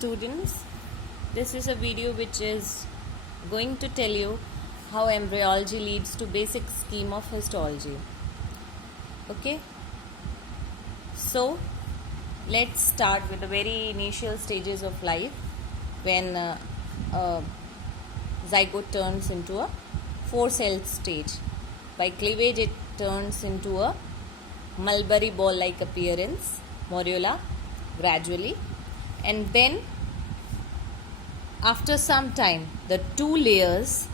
students. This is a video which is going to tell you how embryology leads to basic scheme of histology. Okay, so let's start with the very initial stages of life when zygote turns into a 4-cell stage. By cleavage it turns into a mulberry ball like appearance, morula, gradually, and then after some time the two layers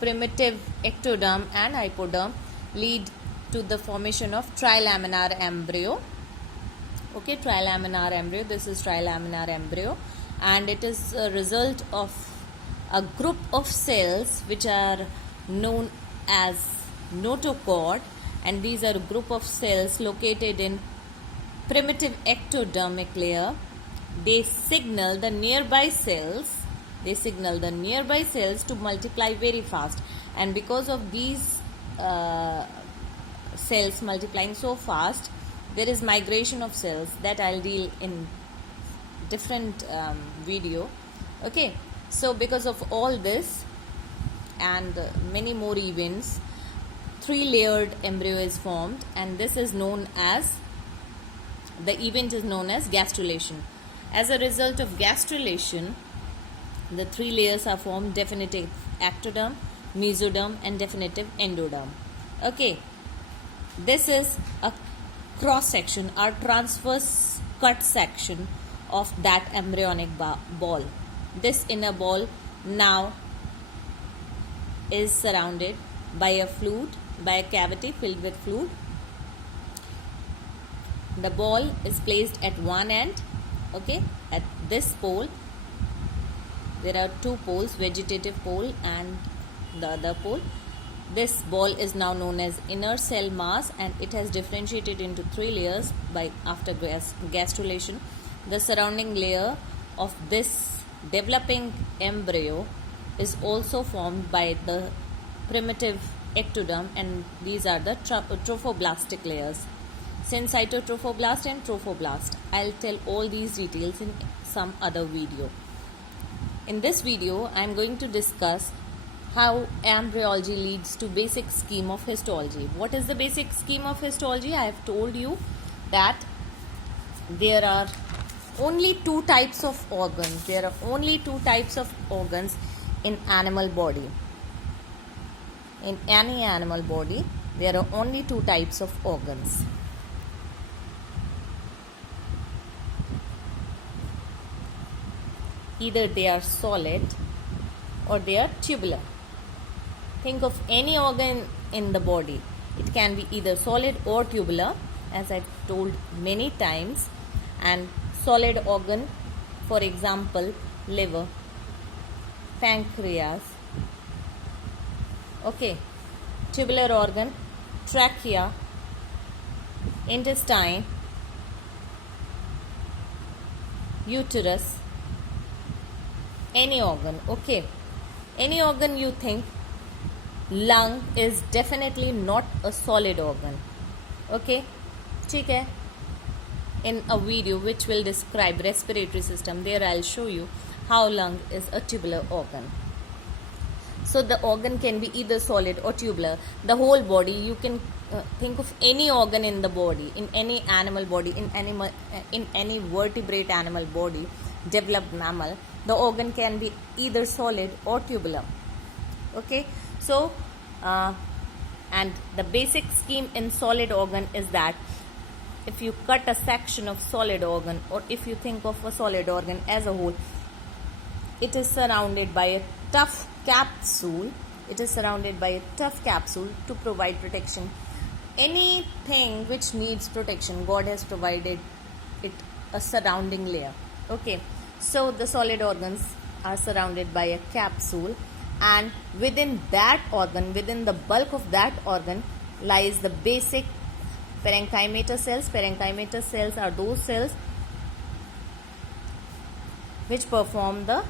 primitive ectoderm and hypoderm lead to the formation of trilaminar embryo. Okay, trilaminar embryo, this is trilaminar embryo, and it is a result of a group of cells which are known as notochord, and these are a group of cells located in primitive ectodermic layer. They signal the nearby cells to multiply very fast, and because of these cells multiplying so fast, there is migration of cells that I'll deal in different video. Okay, so because of all this and many more events, 3-layered embryo is formed, and this is known as, the event is known as gastrulation. As a result of gastrulation, the 3 layers are formed: definitive ectoderm, mesoderm, and definitive endoderm. Okay, this is a cross section or transverse cut section of that embryonic ball. This inner ball now is surrounded by a cavity filled with fluid. The ball is placed at one end. Okay, at this pole there are 2 poles, vegetative pole and the other pole. This ball is now known as inner cell mass, and it has differentiated into 3 layers after gastrulation. The surrounding layer of this developing embryo is also formed by the primitive ectoderm, and these are the trophoblastic layers. Syncytotrophoblast and trophoblast. I'll tell all these details in some other video. In this video, I am going to discuss how embryology leads to basic scheme of histology. What is the basic scheme of histology? I have told you that there are only 2 types of organs. There are only 2 types of organs in animal body. In any animal body, there are only 2 types of organs. Either they are solid or they are tubular. Think of any organ in the body. It can be either solid or tubular, as I've told many times. And solid organ, for example, liver, pancreas. Okay, tubular organ, trachea, intestine, uterus, any organ. Okay, any organ you think. Lung is definitely not a solid organ. Okay, ठीक है. In a video which will describe respiratory system, there I'll show you how lung is a tubular organ. So the organ can be either solid or tubular. The whole body, you can think of any organ in the body, in any animal body, in any vertebrate animal body, developed mammal, the organ can be either solid or tubular. Okay, so and the basic scheme in solid organ is that if you cut a section of solid organ, or if you think of a solid organ as a whole, it is surrounded by a tough capsule. It is surrounded by a tough capsule to provide protection. Anything which needs protection, God has provided it a surrounding layer. Okay, so the solid organs are surrounded by a capsule, and within that organ, within the bulk of that organ, lies the basic parenchymatous cells. Parenchymatous cells are those cells which perform the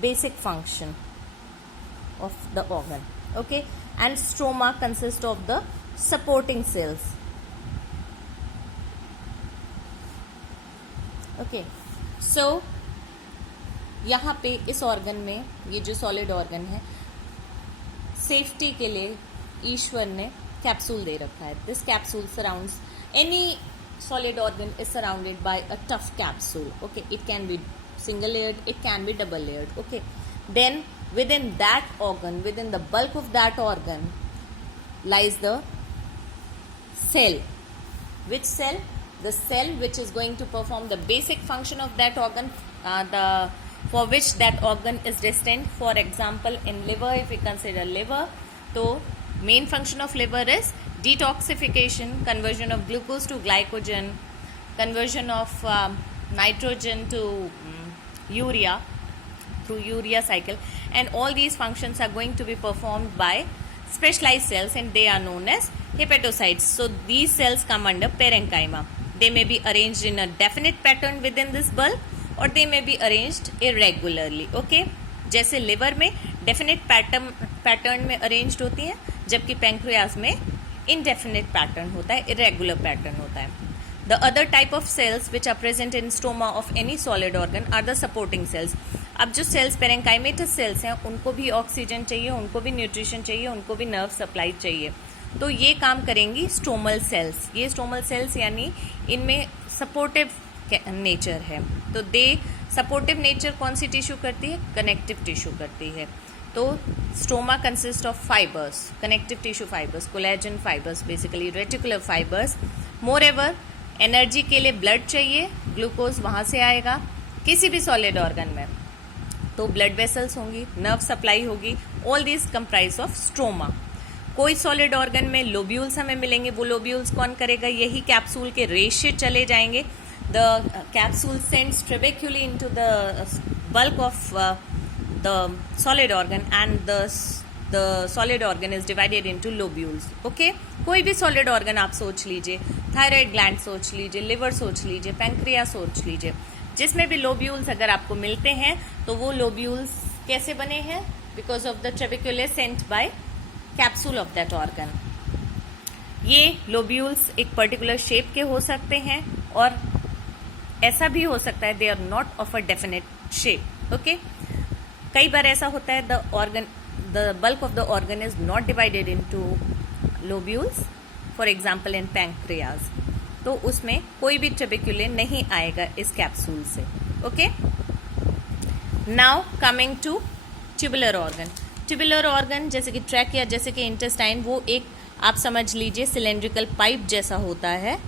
basic function of the organ. Okay, and stroma consists of the supporting cells. Okay, so यहाँ पे इस organ में, ये जो solid organ है, safety के लिए ईश्वर ने कैप्सूल दे रखा है. This capsule surrounds any solid organ is surrounded by a tough capsule. Okay, it can be single layered, it can be double layered. Okay, then within that organ, within the bulk of that organ lies the cell. Which cell? The cell which is going to perform the basic function of that organ, for which that organ is destined. For example, in liver, if we consider liver, so main function of liver is detoxification, conversion of glucose to glycogen, conversion of nitrogen to urea through urea cycle, and all these functions are going to be performed by specialized cells, and they are known as hepatocytes. So these cells come under parenchyma. They may be arranged in a definite pattern within this bulk, or they may be arranged irregularly. Okay, जैसे liver में definite pattern में arranged होती हैं, जबकि pancreas में indefinite pattern होता है, irregular pattern होता है. The other type of cells which are present in stoma of any solid organ are the supporting cells. अब जो cells parenchymatous cells हैं, उनको भी ऑक्सीजन चाहिए, उनको भी न्यूट्रिशन चाहिए, उनको भी नर्व सप्लाई चाहिए. तो ये काम करेंगी स्टोमल सेल्स. ये स्टोमल सेल्स यानी इनमें सपोर्टिव नेचर है. तो दे सपोर्टिव नेचर कौन सी टिश्यू करती है? कनेक्टिव टिश्यू करती है. तो stoma consist of fibres, connective tissue fibres, collagen fibres, basically reticular fibres. More ever energy के लिए ब्लड चाहिए, ग्लूकोज वहाँ से आएगा किसी भी सॉलिड ऑर्गन में, तो ब्लड वेसल्स होंगी, नर्व सप्लाई होगी. All this comprise of stroma. कोई सॉलिड ऑर्गन में लोब्यूल्स हमें मिलेंगे. वो लोब्यूल्स कौन करेगा? यही कैप्सूल के रेस से चले जाएंगे. The capsule sends trabeculae into the bulk of the solid organ, and the solid organ is divided into lobules. Okay, कोई भी solid organ आप सोच लीजिए, थायराइड ग्लैंड सोच लीजिए, लिवर सोच लीजिए, पैंक्रिया सोच लीजिए, जिसमें भी लोब्यूल्स अगर आपको मिलते हैं तो वो लोब्यूल्स कैसे बने हैं? Because of the trabeculae sent by capsule of that organ. ये लोब्यूल्स एक पर्टिकुलर शेप के हो सकते हैं, और ऐसा भी हो सकता है they are not of a definite shape. Okay, कई बार ऐसा होता है the bulk of the organ is not divided into lobules, for example in pancreas, तो उसमें कोई भी ट्रेबेक्यूले नहीं आएगा इस कैप्सूल से. Okay, now coming to tubular organ. Tubular organ जैसे कि ट्रैकिया, जैसे कि इंटेस्टाइन, वो एक आप समझ लीजिए सिलेंड्रिकल पाइप जैसा होता है.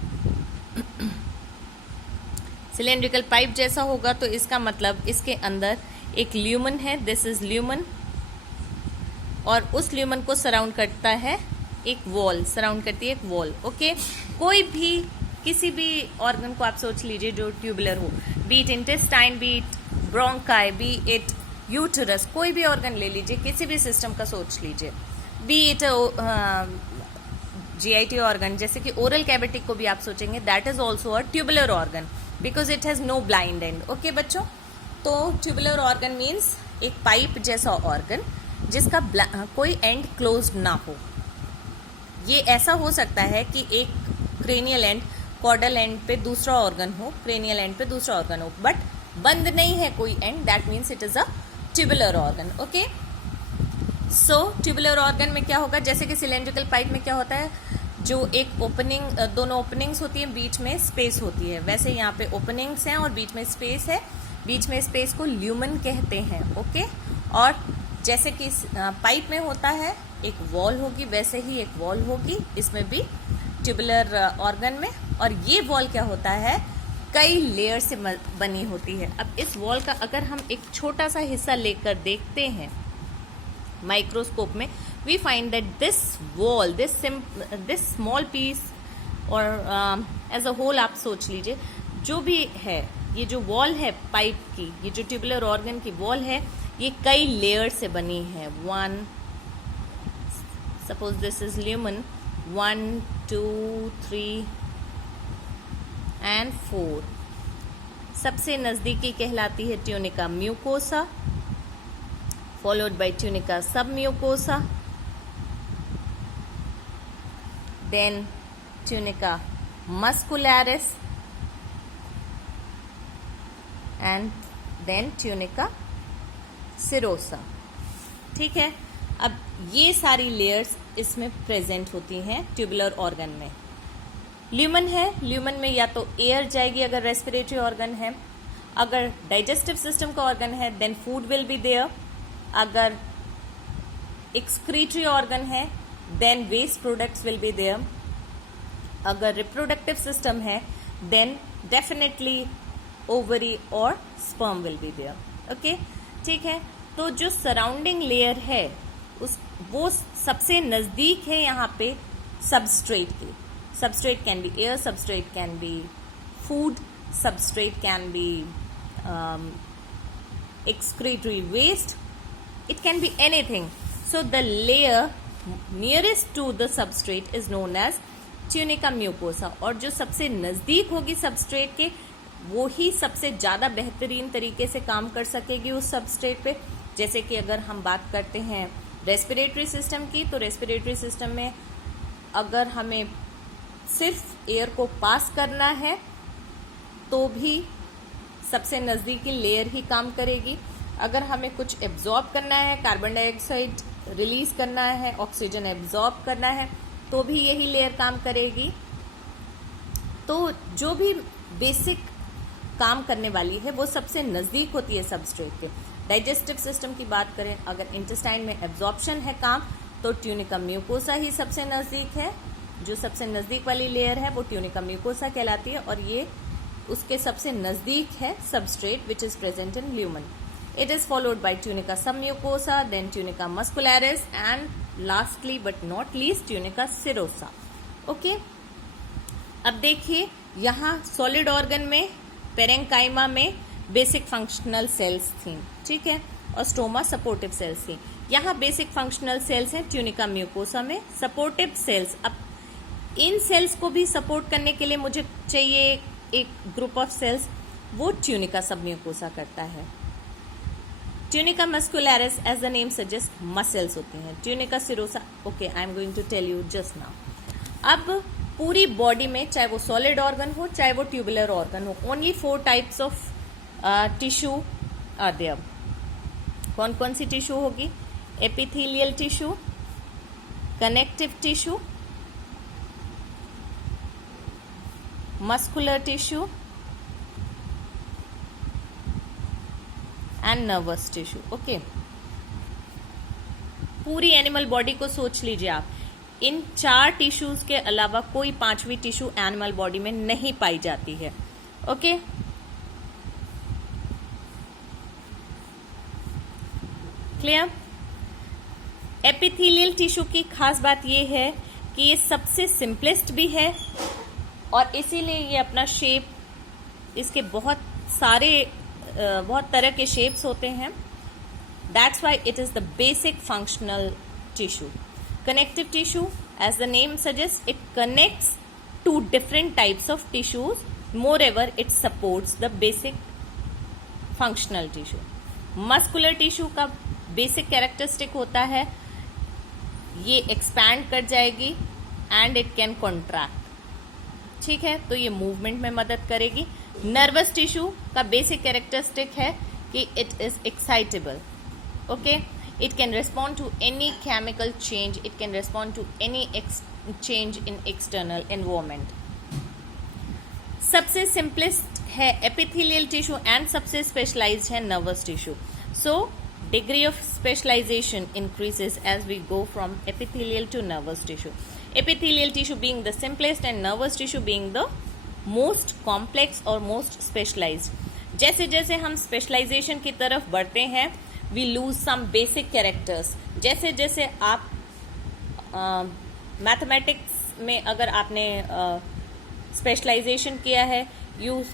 सिलेंड्रिकल पाइप जैसा होगा तो इसका मतलब इसके अंदर एक ल्यूमन है. दिस इज ल्यूमन, और उस ल्यूमन को सराउंड करता है एक वॉल, सराउंड करती है एक वॉल. ओके, कोई भी किसी भी ऑर्गन को आप सोच लीजिए जो ट्यूबुलर हो, be it intestine, B it bronchi, B it uterus, कोई भी ऑर्गन ले लीजिए, किसी भी सिस्टम का सोच लीजिए, बी इट GIT ऑर्गन, जैसे कि ओरल कैविटी को भी आप सोचेंगे, that is also a tubular organ because it has no blind end. Okay बच्चों, तो ट्यूबुलर ऑर्गन मीन्स एक पाइप जैसा ऑर्गन जिसका कोई एंड क्लोज ना हो. ये ऐसा हो सकता है कि एक क्रेनियल एंड कॉर्डल एंड पे दूसरा ऑर्गन हो, क्रेनियल एंड पे दूसरा ऑर्गन हो, बट बंद नहीं है कोई and, that means it is a tubular organ. Okay, so tubular organ में क्या होगा? जैसे कि सिलेंड्रिकल पाइप में क्या होता है, जो एक ओपनिंग, दोनों ओपनिंग्स होती हैं, बीच में स्पेस होती है. वैसे यहाँ पे ओपनिंग्स हैं और बीच में स्पेस है. बीच में स्पेस को ल्यूमन कहते हैं. ओके, और जैसे कि पाइप में होता है एक वॉल होगी, वैसे ही एक वॉल होगी इसमें भी ट्यूबुलर ऑर्गन में. और ये वॉल क्या होता है? कई लेयर से बनी होती है. अब इस वॉल का अगर हम एक छोटा सा हिस्सा लेकर देखते हैं माइक्रोस्कोप में, we find that this wall, this small piece, और एज अ होल आप सोच लीजिए, जो भी है ये जो वॉल है पाइप की, ये जो ट्यूबुलर ऑर्गन की वॉल है, ये कई लेयर से बनी है. 1, सपोज दिस इज ल्यूमन, 1, 2, 3 एंड 4. सबसे नजदीकी कहलाती है tunica mucosa, followed by tunica submucosa, then tunica muscularis, and then tunica serosa. ठीक है, अब ये सारी लेयर्स इसमें प्रेजेंट होती हैं ट्यूबुलर ऑर्गन में। ल्यूमन है, ल्यूमन में या तो एयर जाएगी अगर रेस्पिरेटरी ऑर्गन है, अगर डाइजेस्टिव सिस्टम का ऑर्गन है then food will be there, अगर एक्सक्रीटरी ऑर्गन है then waste products will be there, अगर रिप्रोडक्टिव सिस्टम है देन डेफिनेटली ओवरी और sperm will be there. Okay, ठीक है। तो जो सराउंडिंग लेयर है वो सबसे नजदीक है यहाँ पे सबस्ट्रेट की। Substrate can be air, substrate can be food, substrate can be excretory waste, it can be anything. So the layer nearest to the substrate is known as tunica mucosa, और जो सबसे नजदीक होगी सबस्ट्रेट के वो ही सबसे ज्यादा बेहतरीन तरीके से काम कर सकेगी उस सबस्ट्रेट पे। जैसे कि अगर हम बात करते हैं रेस्पिरेटरी सिस्टम की, तो रेस्पिरेटरी सिस्टम में अगर हमें सिर्फ एयर को पास करना है तो भी सबसे नज़दीकी लेयर ही काम करेगी। अगर हमें कुछ एब्जॉर्ब करना है, कार्बन डाइऑक्साइड रिलीज करना है, ऑक्सीजन एब्जॉर्ब करना है, तो भी यही लेयर काम करेगी। तो जो भी बेसिक काम करने वाली है वो सबसे नज़दीक होती है सबस्ट्रेट के। डाइजेस्टिव सिस्टम की बात करें, अगर इंटेस्टाइन में एब्जॉर्प्शन है काम, तो ट्यूनिका म्यूकोसा ही सबसे नज़दीक है। जो सबसे नज़दीक वाली लेयर है वो ट्यूनिका म्यूकोसा कहलाती है, और ये उसके सबसे नजदीक है substrate which is present in lumen. It is followed by tunica submucosa, then tunica muscularis and lastly but not least tunica serosa. Okay, अब देखिए यहाँ सॉलिड ऑर्गन में पेरेंकाइमा में बेसिक फंक्शनल सेल्स थी, ठीक है, और स्टोमा सपोर्टिव सेल्स थी। यहाँ बेसिक फंक्शनल सेल्स हैं ट्यूनिका म्यूकोसा में, सपोर्टिव सेल्स। अब इन सेल्स को भी सपोर्ट करने के लिए मुझे चाहिए एक ग्रुप ऑफ सेल्स, वो ट्यूनिका सबम्यूकोसा करता है। Tunica muscularis as the name suggest muscles होती हैं। Tunica serosa, okay, I am going to tell you just now. अब पूरी बॉडी में चाहे वो सॉलिड ऑर्गन हो चाहे वो ट्यूबुलर ऑर्गन हो, only 4 types of tissue are there. कौन कौन सी टिश्यू होगी? Epithelial tissue, connective tissue, muscular tissue and nervous tissue. Okay, पूरी एनिमल बॉडी को सोच लीजिए आप, इन 4 टिश्यूज के अलावा कोई 5वीं टिश्यू एनिमल बॉडी में नहीं पाई जाती है। Okay, clear? एपिथेलियल टिश्यू की खास बात यह है कि ये सबसे सिंपलेस्ट भी है, और इसीलिए ये अपना शेप, इसके बहुत तरह के शेप्स होते हैं। That's why it is the basic functional tissue. Connective tissue, as the name suggest, it connects to different types of tissues, moreover it supports the basic functional tissue. Muscular tissue का basic characteristic होता है ये expand कर जाएगी and it can contract, ठीक है, तो ये मूवमेंट में मदद करेगी। नर्वस टिश्यू का बेसिक कैरेक्टरिस्टिक है कि it is excitable. Okay, it can respond to any chemical change, it can respond to any change in external environment. सबसे सिंपलेस्ट है एपिथेलियल टिश्यू एंड सबसे स्पेशलाइज्ड है nervous tissue. So degree of specialization increases as we go from epithelial to nervous tissue. Epithelial tissue being the simplest and nervous tissue being the most complex or most specialized. जैसे जैसे हम specialisation की तरफ बढ़ते हैं we lose some basic characters. जैसे जैसे आप मैथमेटिक्स में अगर आपने स्पेशलाइजेशन किया है, you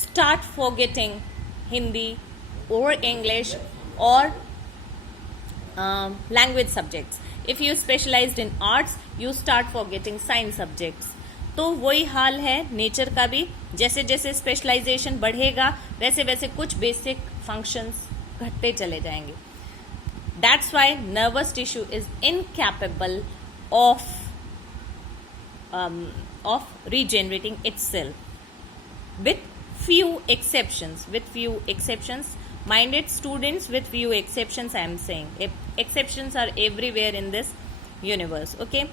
start forgetting Hindi or English or language subjects. If you specialized in arts, you start forgetting science subjects. तो वही हाल है नेचर का भी, जैसे जैसे स्पेशलाइजेशन बढ़ेगा वैसे वैसे कुछ बेसिक फंक्शंस घटते चले जाएंगे. That's why nervous tissue is incapable of regenerating itself with few exceptions, mind it students, with few exceptions I am saying. Exceptions are everywhere in this universe. Okay,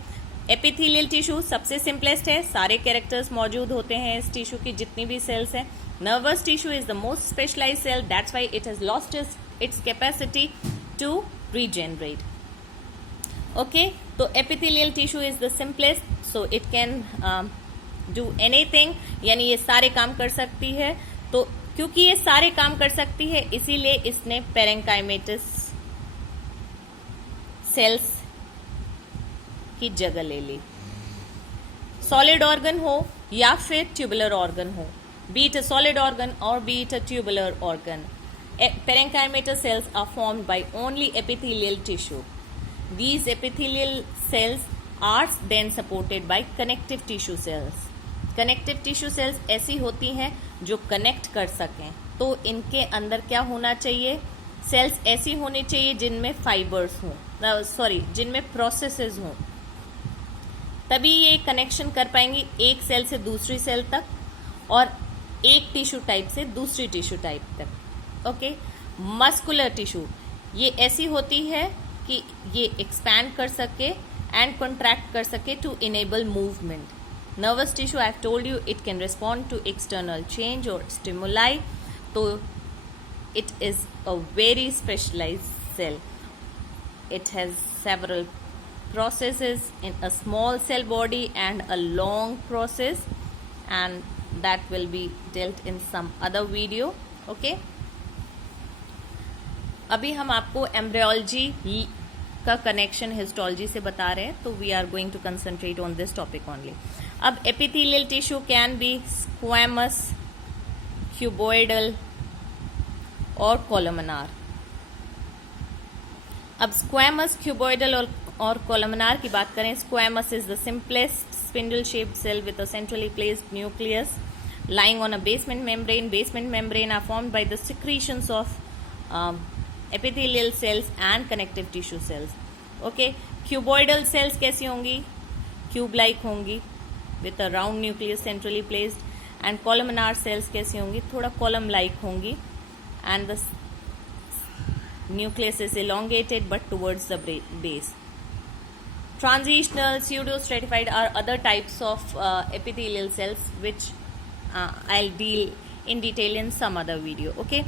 epithelial tissue सबसे simplest है, सारे characters मौजूद होते हैं इस tissue की जितनी भी सेल्स हैं. Nervous tissue is the most specialised cell, that's why it has lost its capacity to regenerate. Okay, तो epithelial tissue is the simplest, so it can do anything, यानी ये सारे काम कर सकती है. तो क्योंकि ये सारे काम कर सकती है इसीलिए इसने पेरेंकाइमेटस सेल्स की जगह ले ली. सॉलिड ऑर्गन हो या फिर ट्यूबुलर ऑर्गन हो, be it a solid organ और be it a tubular organ, parenchymatous cells are formed by only epithelial tissue. These epithelial cells are then supported by connective tissue cells. Connective tissue cells ऐसी होती हैं जो connect कर सकें. तो इनके अंदर क्या होना चाहिए? सेल्स ऐसी होनी चाहिए जिनमें फाइबर्स हों, जिनमें प्रोसेसेस हों, तभी ये कनेक्शन कर पाएंगी एक सेल से दूसरी सेल तक और एक टिश्यू टाइप से दूसरी टिश्यू टाइप तक. ओके, मस्कुलर टिश्यू ये ऐसी होती है कि ये एक्सपैंड कर सके एंड कॉन्ट्रैक्ट कर सके to enable movement. Nervous tissue I have told you it can respond to external change और स्टिमुलाई. तो it is a very specialized cell. It has several processes in a small cell body and a long process, and that will be dealt in some other video. Okay, अभी हम आपको embryology का connection histology से बता रहे हैं, तो we are going to concentrate on this topic only. अब epithelial tissue can be squamous, cuboidal और कोलमनार. अब स्क्वैमस, क्यूबॉइडल और कोलमनार की बात करें. Squamous is the simplest spindle shaped cell with a centrally placed nucleus lying on a basement membrane. Basement membrane are formed by the secretions of epithelial cells and connective tissue cells. Okay, cuboidal cells कैसी होंगी? Cube like होंगी with a round nucleus centrally placed. And columnar cells कैसी होंगी? थोड़ा column like होंगी and the nucleus is elongated but towards the base. Transitional, pseudostratified are other types of epithelial cells which I'll deal in detail in some other video. Okay,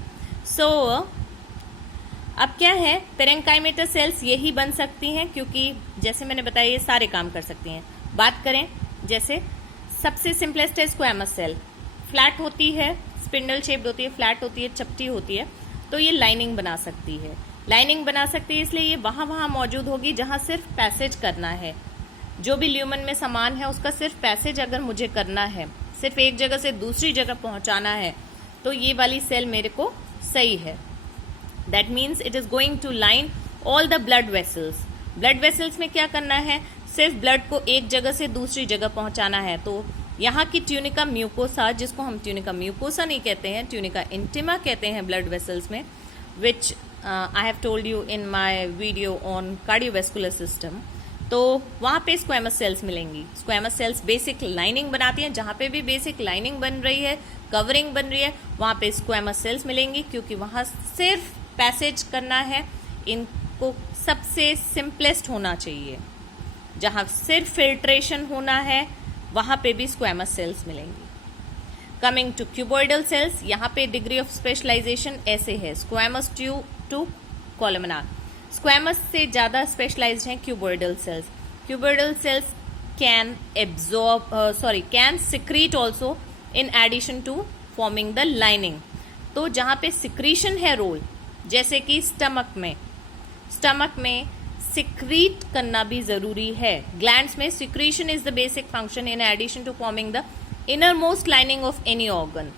so अब क्या है, parenchymatous sales यही बन सकती हैं क्योंकि जैसे मैंने बताया ये सारे काम कर सकती हैं. बात करें जैसे सबसे सिंपलेस्ट है स्क्वैमस सेल, फ्लैट होती है, स्पिंडल शेप्ड होती है, फ्लैट होती है, चपटी होती है, तो ये लाइनिंग बना सकती है. लाइनिंग बना सकती है इसलिए ये वहाँ मौजूद होगी जहाँ सिर्फ पैसेज करना है. जो भी ल्यूमन में सामान है उसका सिर्फ पैसेज अगर मुझे करना है, सिर्फ एक जगह से दूसरी जगह पहुँचाना है, तो ये वाली सेल मेरे को सही है. That means it is going to line all the blood vessels. Blood vessels में क्या करना है, सिर्फ ब्लड को एक जगह से दूसरी जगह पहुंचाना है. तो यहाँ की ट्यूनिका म्यूकोसा, जिसको हम ट्यूनिका म्यूकोसा नहीं कहते हैं, ट्यूनिका इंटिमा कहते हैं ब्लड वेसल्स में, which I have told you in my video on cardiovascular system. तो वहाँ पे स्क्वैमस सेल्स मिलेंगी. स्क्वैमस सेल्स बेसिक लाइनिंग बनाती हैं. जहाँ पे भी बेसिक लाइनिंग बन रही है, कवरिंग बन रही है, वहाँ पे स्क्वैमस सेल्स मिलेंगी क्योंकि वहाँ सिर्फ पैसेज करना है. इनको सबसे सिंपलेस्ट होना चाहिए. जहाँ सिर्फ फिल्ट्रेशन होना है वहाँ पे भी स्क्वैमस सेल्स मिलेंगी. कमिंग टू क्यूबॉइडल सेल्स, यहाँ पे डिग्री ऑफ स्पेशलाइजेशन ऐसे है, स्क्वैमस टू कोलमनार. स्क्वैमस से ज़्यादा स्पेशलाइज्ड हैं cuboidal cells. Cuboidal cells can secrete also in addition to forming the lining. तो जहाँ पे सिक्रीशन है रोल, जैसे कि स्टमक में सिक्रीट करना भी जरूरी है. ग्लैंड्स में secretion is the basic function in addition to forming the innermost lining of any organ.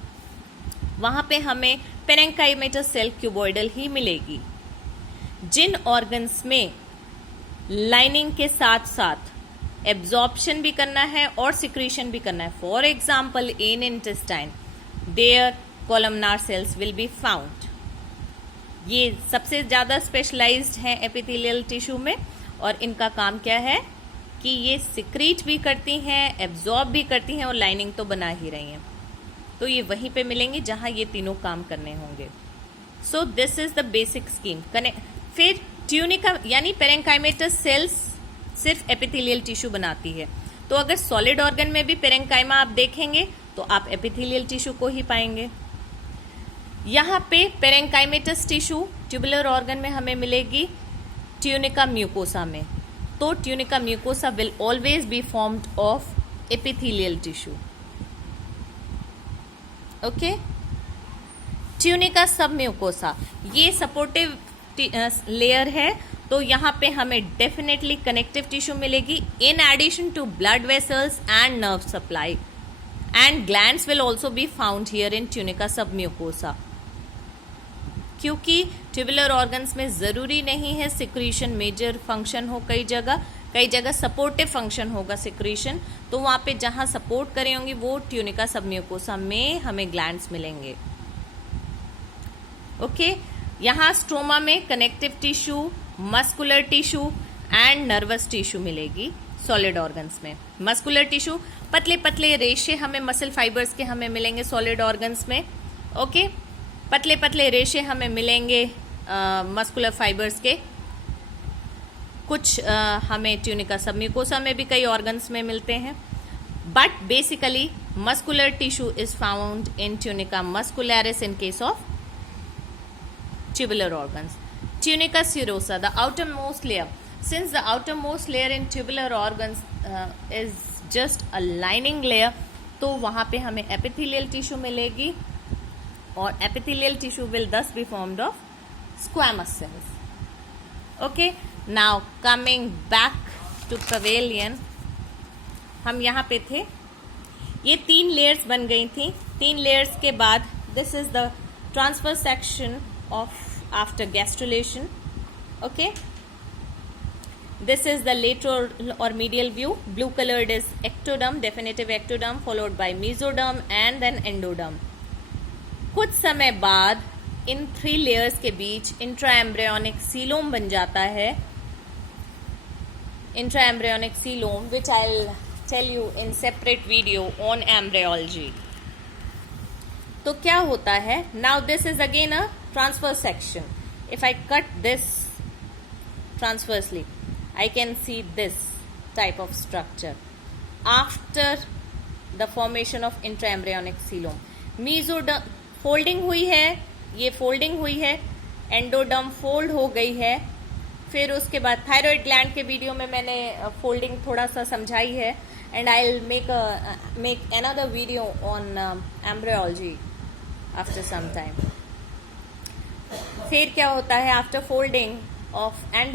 वहां पे हमें पेरेंकाइमेटस सेल क्यूबॉइडल ही मिलेगी. जिन ऑर्गन्स में लाइनिंग के साथ साथ एब्जॉर्प्शन भी करना है और सिक्रीशन भी करना है, for example in intestine, there columnar cells will be found. ये सबसे ज़्यादा स्पेशलाइज्ड हैं एपिथेलियल टिश्यू में और इनका काम क्या है कि ये सिक्रीट भी करती हैं, एब्जॉर्ब भी करती हैं और लाइनिंग तो बना ही रही हैं. तो ये वहीं पे मिलेंगे जहां ये तीनों काम करने होंगे. So this is the basic scheme. फिर ट्यूनिका यानी पेरेंकाइमेटस सेल्स सिर्फ एपिथेलियल टिश्यू बनाती है. तो अगर सॉलिड ऑर्गन में भी पेरेंकाइमा आप देखेंगे तो आप एपिथेलियल टिश्यू को ही पाएंगे. यहाँ पे पेरेंकाइमेटस टिश्यू ट्यूबुलर ऑर्गन में हमें मिलेगी ट्यूनिका म्यूकोसा में. तो tunica mucosa will always be formed of epithelial tissue. Okay. Tunica submucosa ये सपोर्टिव लेयर है. तो यहाँ पे हमें डेफिनेटली कनेक्टिव टिश्यू मिलेगी in addition to blood vessels and nerve supply. And glands will also be found here in tunica submucosa. क्योंकि tubular organs में जरूरी नहीं है सिक्रीशन मेजर फंक्शन हो. कई जगह सपोर्टिव फंक्शन होगा सिक्रीशन. तो वहां पे जहां सपोर्ट करे होंगे वो ट्यूनिका सब म्यूकोसा में हमें ग्लैंड्स मिलेंगे. ओके. यहाँ स्ट्रोमा में connective tissue, muscular tissue and nervous tissue मिलेगी सॉलिड ऑर्गन्स में. मस्कुलर टिश्यू पतले पतले रेशे हमें मसल फाइबर्स के हमें मिलेंगे सॉलिड ऑर्गन्स में. ओके. पतले पतले रेशे हमें मिलेंगे मस्कुलर फाइबर्स के. कुछ हमें ट्यूनिका सब म्यूकोसा में भी कई ऑर्गन्स में मिलते हैं. But basically muscular tissue is found in tunica muscularis in case of tubular organs. Tunica serosa, the outermost layer. Since the outermost layer in tubular organs is just a lining layer, तो वहाँ पे हमें epithelial tissue मिलेगी और epithelial tissue will thus be formed of squamous cells. Okay, now coming back to pavilion, हम यहाँ पे थे. ये 3 layers बन गई थी. 3 layers के बाद this is the transverse section of after gastrulation. Okay, this is the lateral or medial view. Blue colored is ectoderm, definitive ectoderm, followed by mesoderm and then endoderm. कुछ समय बाद इन 3 layers के बीच intraembryonic coelom बन जाता है. Intraembryonic coelom, which I'll tell you in separate video on embryology. तो क्या होता है? Now this is again a transverse section. If I cut this transversely, I can see this type of structure after the formation of intraembryonic coelom. Mesoderm folding हुई है, ये folding हुई है, endoderm fold हो गई है. फिर उसके बाद थायराइड ग्लैंड के वीडियो में मैंने फोल्डिंग थोड़ा सा समझाई है. And I will make another video on embryology after some time. फिर क्या होता है आफ्टर फोल्डिंग ऑफ एंडो